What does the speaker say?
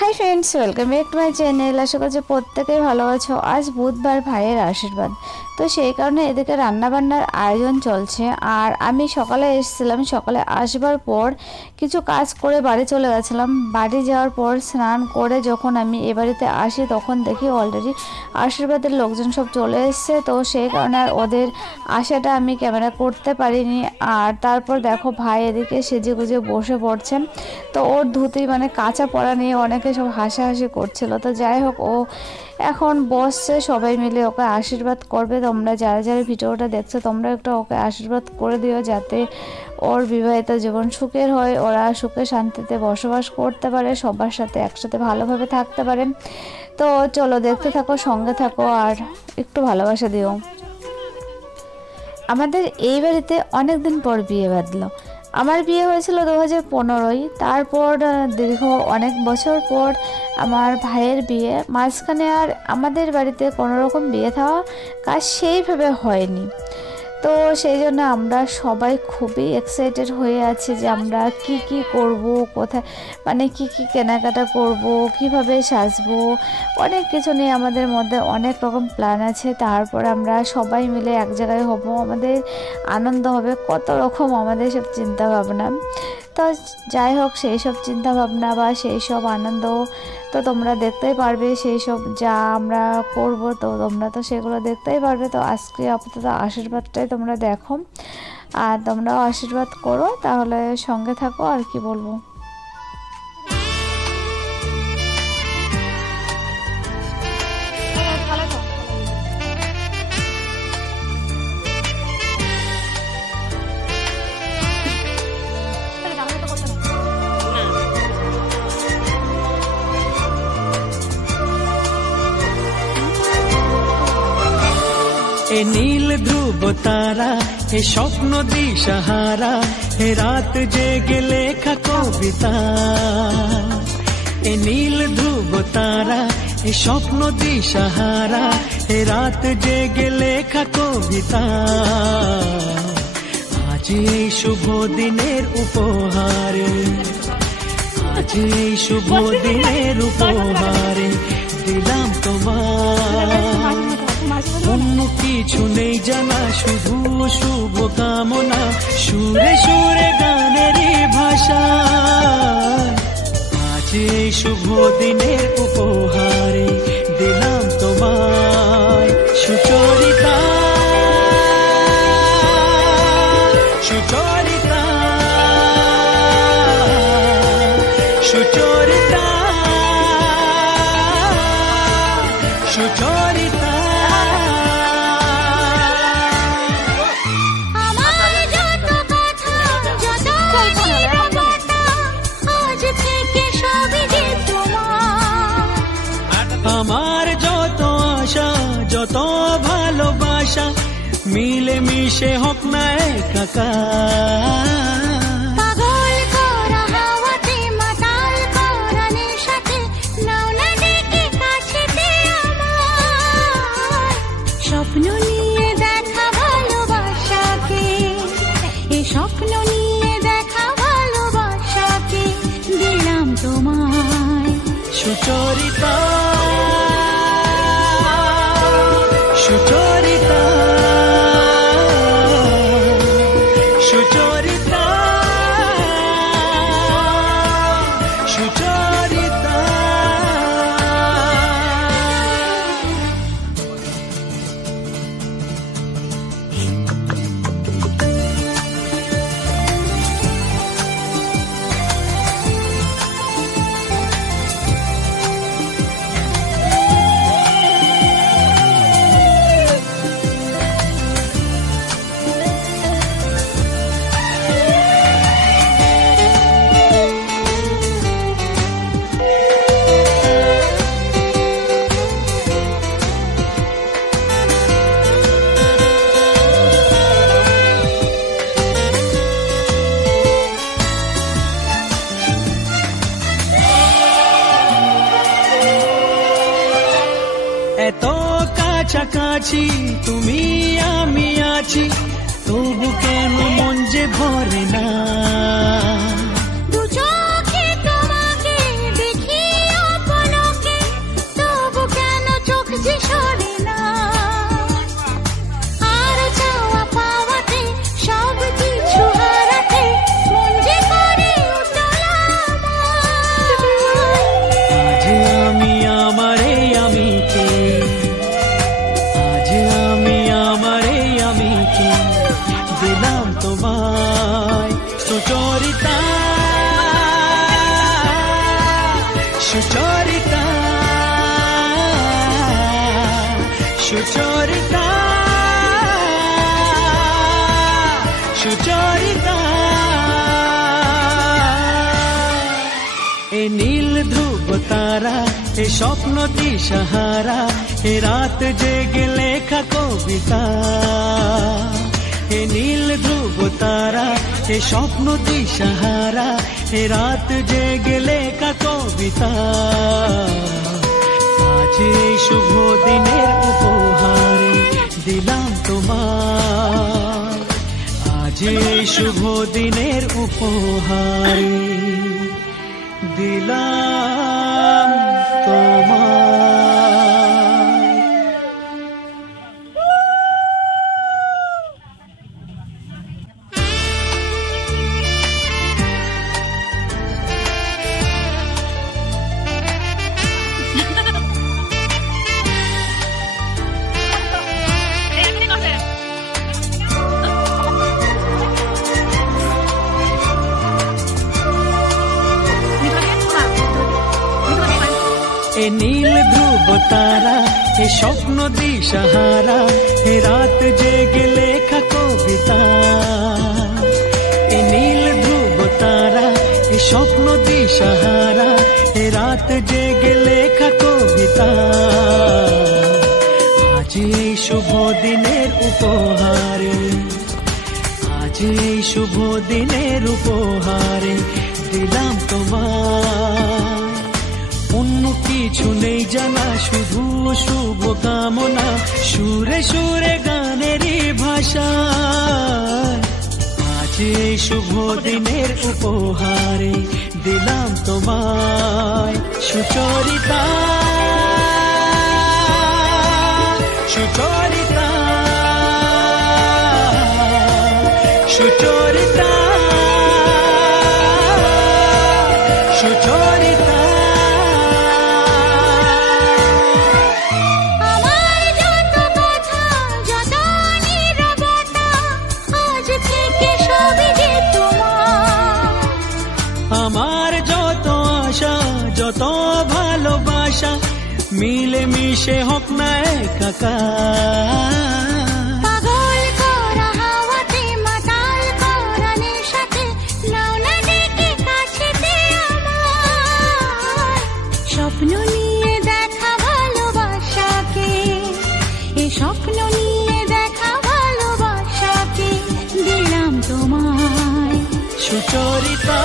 High friends, welcome back to my channel. আশা করছি প্রত্যেকেই ভালো আছো। আজ বুধবার, ভাইয়ের আশীর্বাদ, তো সেই কারণে এদিকে রান্নাবান্নার আয়োজন চলছে। আর আমি সকালে এসেছিলাম, সকালে আসবার পর কিছু কাজ করে বাড়ি চলে গেছিলাম। বাড়ি যাওয়ার পর স্নান করে যখন আমি এ বাড়িতে আসি তখন দেখি অলরেডি আশীর্বাদের লোকজন সব চলে এসছে। তো সেই কারণে আর ওদের আসাটা আমি ক্যামেরা করতে পারিনি। আর তারপর দেখো ভাই এদিকে সেজে গুজে বসে পড়ছেন। তো ওর ধুতি মানে কাঁচা পড়া নিয়ে অনেকে সব হাসাহাসি করছিল। তো যাই হোক, ও এখন বসছে, সবাই মিলে ওকে আশীর্বাদ করবে। তোমরা যারা যারা ভিডিওটা দেখছো তোমরা একটু ওকে আশীর্বাদ করে দিও, যাতে ওর বিবাহিত জীবন সুখের হয়, ওরা সুখে শান্তিতে বসবাস করতে পারে, সবার সাথে একসাথে ভালোভাবে থাকতে পারে। তো চলো দেখতে থাকো, সঙ্গে থাকো আর একটু ভালোবাসা দিও। আমাদের এই বাড়িতে অনেক দিন পর বিয়ে বাঁধলো। আমার বিয়ে হয়েছিল 2015-ই, তারপর দীর্ঘ অনেক বছর পর আমার ভাইয়ের বিয়ে। মাঝখানে আর আমাদের বাড়িতে কোনো রকম বিয়ে থাওয়া কাজ সেইভাবে হয়নি। তো সেই জন্য আমরা সবাই খুবই এক্সাইটেড হয়ে আছি যে আমরা কি করব, কোথায় মানে কি কেনাকাটা করব, কিভাবে সাজবো, অনেক কিছু নিয়ে আমাদের মধ্যে অনেক রকম প্ল্যান আছে। তারপর আমরা সবাই মিলে এক জায়গায় হব, আমাদের আনন্দ হবে, কত রকম আমাদের সব চিন্তা ভাবনা। তো যাই হোক, সেই সব চিন্তা ভাবনা বা সেই সব আনন্দ তো তোমরা দেখতেই পারবে, সেই সব যা আমরা করব তো তোমরা তো সেগুলো দেখতেই পারবে। তো আজকে আপাতত আশীর্বাদটাই তোমরা দেখো আর তোমরাও আশীর্বাদ করো, তাহলে সঙ্গে থাকো। আর কি বলবো, এ নীল ধ্রুব তারা, এ স্বপ্ন দিশাহারা, এ রাত জেগে লেখা কবিতা। এ নীল ধ্রুব তারা, এ স্বপ্ন দিশাহারা, এ রাত জেগে লেখা কবিতা। আজ এই শুভ দিনের উপহারে, আজ এই শুভ দিনের উপহারে দিলাম তোমার। অন্য কিছু নেই জানা, শুধু শুভ কামনা, সুরে সুরে গানেরই ভাষা। আজ এই শুভ দিনের উপহারে দিলাম তোমায় সুচরিতা, সুচরিতা, সুচরিতা, সুচরিতা। আমার যত আশা, যত ভালোবাসা, মিলে মিশে হোক না একাকার। পাগল করা হাওয়াতে, মাতাল করা নেশাতে, নাও না ডেকে কাছেতে আমার। স্বপ্ন নিয়ে দেখা ভালোবাসাকে, এই স্বপ্ন নিয়ে দেখা ভালোবাসাকে দিলাম তোমায় সুচরিতা, সুচরিতা, সুচরিতা, সুচরিতা। এত কাছাকাছি তুমি আমি আছি, তবু কেন মন যে ভরে না। দু চোখে তোমাকে দেখি সুচরিতা সুচরিতা সুচরিতা এ নীল ধ্রুব তারা এ স্বপ্ন দিশাহারা এ রাত জেগে লেখা কবিতা এ নীল ধ্রুব তারা এ স্বপ্ন দিশাহারা এ রাত জেগে লেখা কবিতা আজ এই শুভ দিনের উপহারে দিলাম তোমার আজ এই শুভ দিনের উপহারে দিলাম তোমার এ নীল ধ্রুব তারা এ স্বপ্ন দিশাহারা এ রাত জেগে লেখা কবিতা এ নীল ধ্রুব তারা এ স্বপ্ন দিশাহারা এ রাত জেগে লেখা কবিতা আজ এই শুভ দিনের উপহারে আজ এই শুভ দিনের উপহারে দিলাম তোমার অন্য কিছু নেই জানা শুধু শুভ কামনা সুরে সুরে গানেরই ভাষা আজ এই শুভ দিনের উপহারে দিলাম তোমায় সুচরিতা সুচরিতা সুচরিতা সুচরিতা আমার যত আশা যত ভালোবাসা মিলে মিশে হোক না একাকার পাগল করা হাওয়াতে মাতাল করা নেশাতে নাও না ডেকে কাছেতে আমার স্বপ্ন নিয়ে দেখা ভালোবাসাকে এই স্বপ্ন নিয়ে দেখা ভালোবাসাকে দিলাম তোমায় সুচরিতা